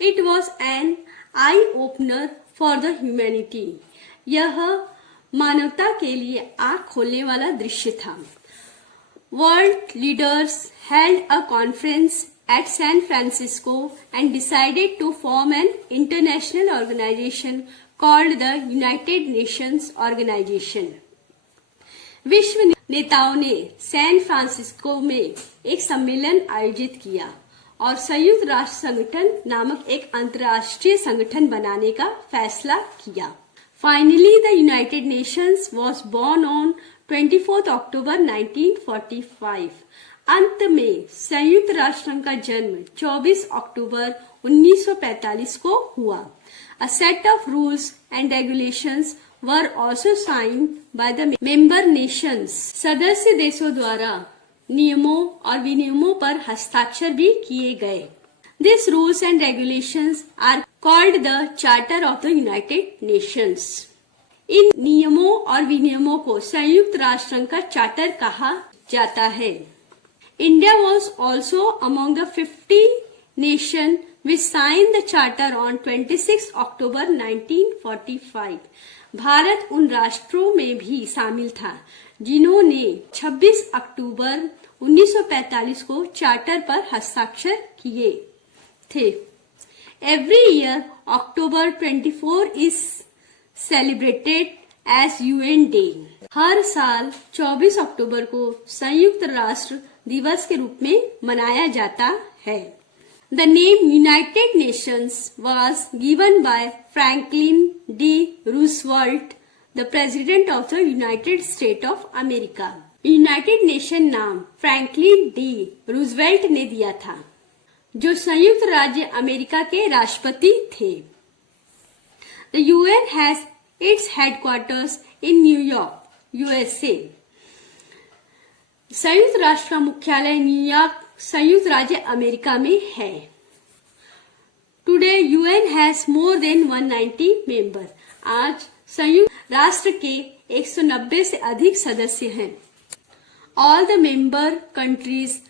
It was an eye-opener for the humanity. यह मानवता के लिए आँख खोलने वाला दृश्य था. World leaders held a conference at San Francisco and decided to form an international organization called the United Nations Organization. विश्व नेताओं ने सैन फ्रांसिस्को में एक सम्मेलन आयोजित किया और संयुक्त राष्ट्र संगठन नामक एक अंतर्राष्ट्रीय संगठन बनाने का फैसला किया. Finally, the United Nations was born on 24 October 1945. अंत में संयुक्त राष्ट्र संघ का जन्म 24 अक्टूबर 1945 को हुआ. A set of rules and regulations were also signed by the member nations. सदस्य देशों द्वारा नियमों और विनियमों पर हस्ताक्षर भी किए गए. These rules and regulations are called the Charter of the United Nations. इन नियमों और विनियमों को संयुक्त राष्ट्र संघ का चार्टर कहा जाता है. India was also among the 50 nations which signed the charter on 26 October 1945. Bharat उन राष्ट्रों में भी शामिल था जिन्होंने 26 अक्टूबर 1945 को चार्टर पर हस्ताक्षर किए थे. Every year, October 24 is celebrated as UN Day. हर साल 24 अक्टूबर को संयुक्त राष्ट्र दिवस के रूप में मनाया जाता है. The name United Nations was given by Franklin D. Roosevelt, the President of the United States of America. United Nation नाम फ्रैंकलिन डी रूजवेल्ट ने दिया था, जो संयुक्त राज्य अमेरिका के राष्ट्रपति थे. The UN has its headquarters in New York, USA. संयुक्त राष्ट्र का मुख्यालय न्यूयॉर्क संयुक्त राज्य अमेरिका में है. Today UN has more than 190 members. आज संयुक्त राष्ट्र के 190 से अधिक सदस्य हैं. All the member countries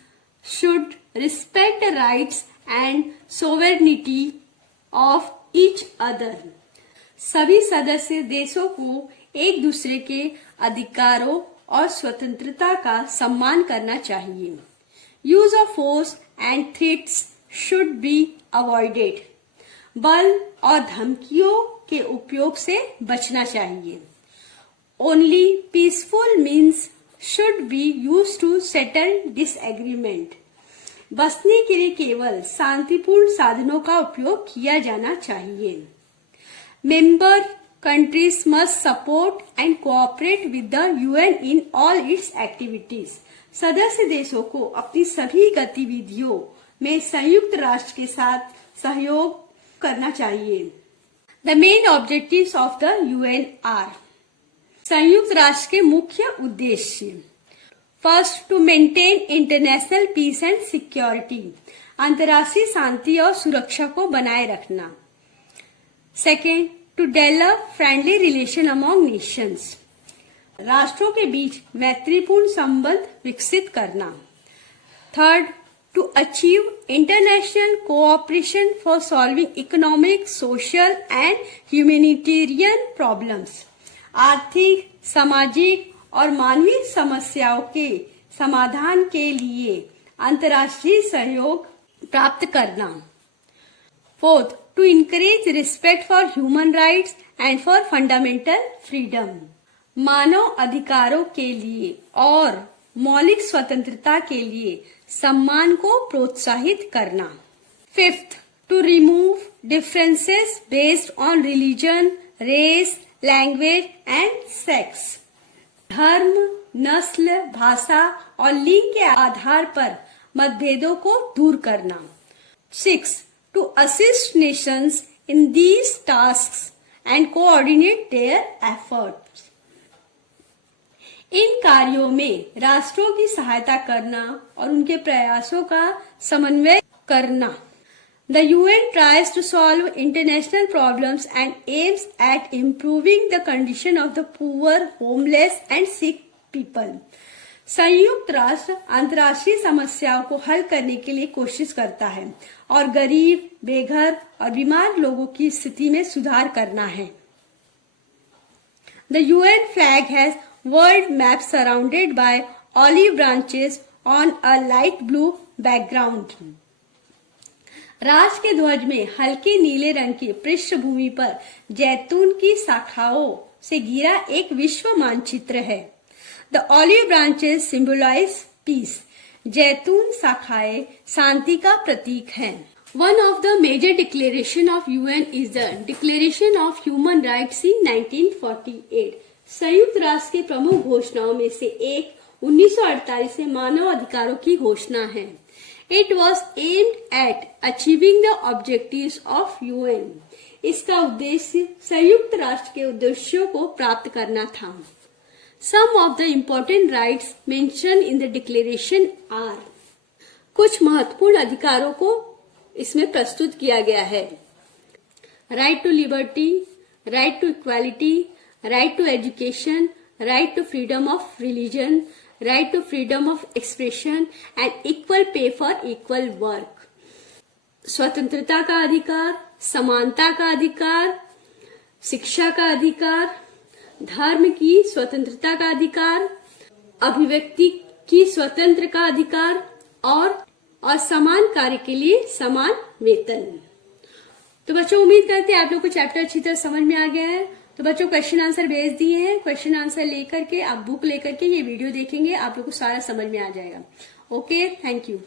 should respect the rights and sovereignty of each other. सभी सदस्य देशों को एक दूसरे के अधिकारों और स्वतंत्रता का सम्मान करना चाहिए. Use of force and threats should be avoided. बल और धमकियों के उपयोग से बचना चाहिए. Only peaceful means should be used to settle disagreement. बसने के लिए केवल शांतिपूर्ण साधनों का उपयोग किया जाना चाहिए. Member countries must support and cooperate with the UN in all its activities. सदस्य देशों को अपनी सभी गतिविधियों में संयुक्त राष्ट्र के साथ सहयोग करना चाहिए. The main objectives of the UN are संयुक्त राष्ट्र के मुख्य उद्देश्य. First, to maintain international peace and security. अंतर्राष्ट्रीय शांति और सुरक्षा को बनाए रखना. Second, to develop friendly relation among nations. राष्ट्रों के बीच मैत्रीपूर्ण संबंध विकसित करना. Third, to achieve international cooperation for solving economic, social and humanitarian problems. आर्थिक, सामाजिक और मानवीय समस्याओं के समाधान के लिए अंतर्राष्ट्रीय सहयोग प्राप्त करना. Fourth, to encourage respect for human rights and for fundamental freedom. मानव अधिकारों के लिए और मौलिक स्वतंत्रता के लिए सम्मान को प्रोत्साहित करना. Fifth, to remove differences based on religion, race, language and sex. धर्म, नस्ल, भाषा और लिंग के आधार पर मतभेदों को दूर करना. Six, to assist nations in these tasks and coordinate their efforts. इन कार्यों में राष्ट्रों की सहायता करना और उनके प्रयासों का समन्वय करना. The UN tries to solve international problems and aims at improving the condition of the poor, homeless and sick people. संयुक्त राष्ट्र अंतर्राष्ट्रीय समस्याओं को हल करने के लिए कोशिश करता है और गरीब, बेघर और बीमार लोगों की स्थिति में सुधार करना है। The UN flag has world map surrounded by olive branches on a light blue background. राष्ट्र के ध्वज में हल्के नीले रंग की पृष्ठभूमि पर जैतून की शाखाओं से घिरा एक विश्व मानचित्र है। The olive branches symbolize peace. जैतून शाखाएं शांति का प्रतीक हैं। One of the major declaration of UN is the Declaration of Human Rights in 1948. संयुक्त राष्ट्र की प्रमुख घोषणाओं में से एक 1948 में मानव अधिकारों की घोषणा है। It was aimed at achieving the objectives of UN. इसका उद्देश्य संयुक्त राष्ट्र के उद्देश्यों को प्राप्त करना था। Some of the important rights mentioned in the declaration are. कुछ महत्वपूर्ण अधिकारों को इसमें प्रस्तुत किया गया है। Right to liberty, right to equality, right to education, right to freedom of religion, right to freedom of expression and equal pay for equal work. स्वतंत्रता का अधिकार, समानता का अधिकार, शिक्षा का अधिकार, धर्म की स्वतंत्रता का अधिकार, अभिव्यक्ति की स्वतंत्र का अधिकार और समान कार्य के लिए समान वेतन। तो बच्चों उम्मीद करते हैं आप लोग को चैप्टर अच्छी तरह समझ में आ गया है। तो बच्चों क्वेश्चन आंसर भेज दिए हैं। क्वेश्चन आंसर लेकर के आप बुक लेकर के ये वीडियो देखेंगे, आप लोग को सारा समझ में आ जाएगा। Okay, thank you.